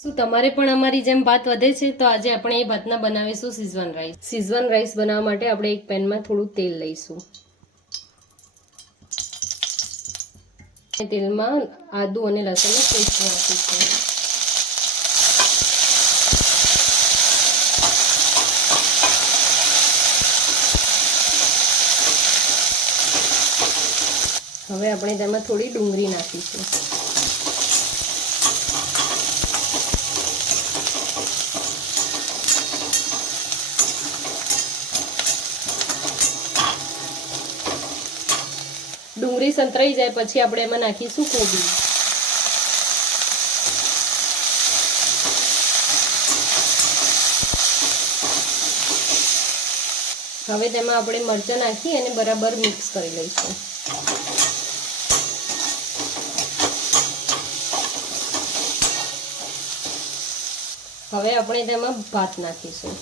શું તમારે પણ અમારી જેમ ભાત વધે છે? તો આજે આપણે એ ભાતના બનાવીશું શીઝવાન રાઈસ. શીઝવાન રાઈસ બનાવવા માટે આપણે એક પેનમાં થોડું તેલ લઈશું. તેલમાં આદુ અને લસણનો પેસ્ટ નાખીશું. હવે આપણે તેમાં થોડી ડુંગળી નાખીશું. ડુંગળી સંતરાઈ જાય પછી આપણે એમાં નાખીશું કોબી. હવે તેમાં આપણે મરચાં નાખી અને બરાબર મિક્સ કરી લઈશું. હવે આપણે તેમાં ભાત નાખીશું.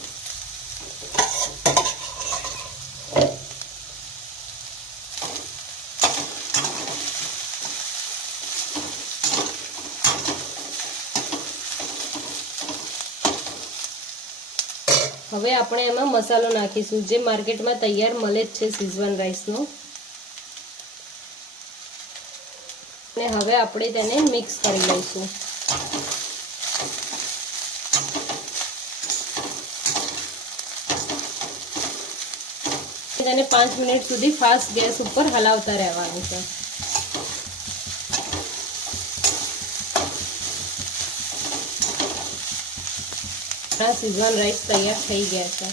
હવે આપણે એમાં મસાલો નાખીશું જે માર્કેટમાં તૈયાર મળે જ છે શીઝવાન રાઈસનો. અને હવે આપણે તેને મિક્સ કરી લઈશું. તેને 5 મિનિટ સુધી ફાસ્ટ ગેસ ઉપર હલાવતા રહેવાનું છે. શીઝવાન રાઈસ તૈયાર થઈ ગયા છે.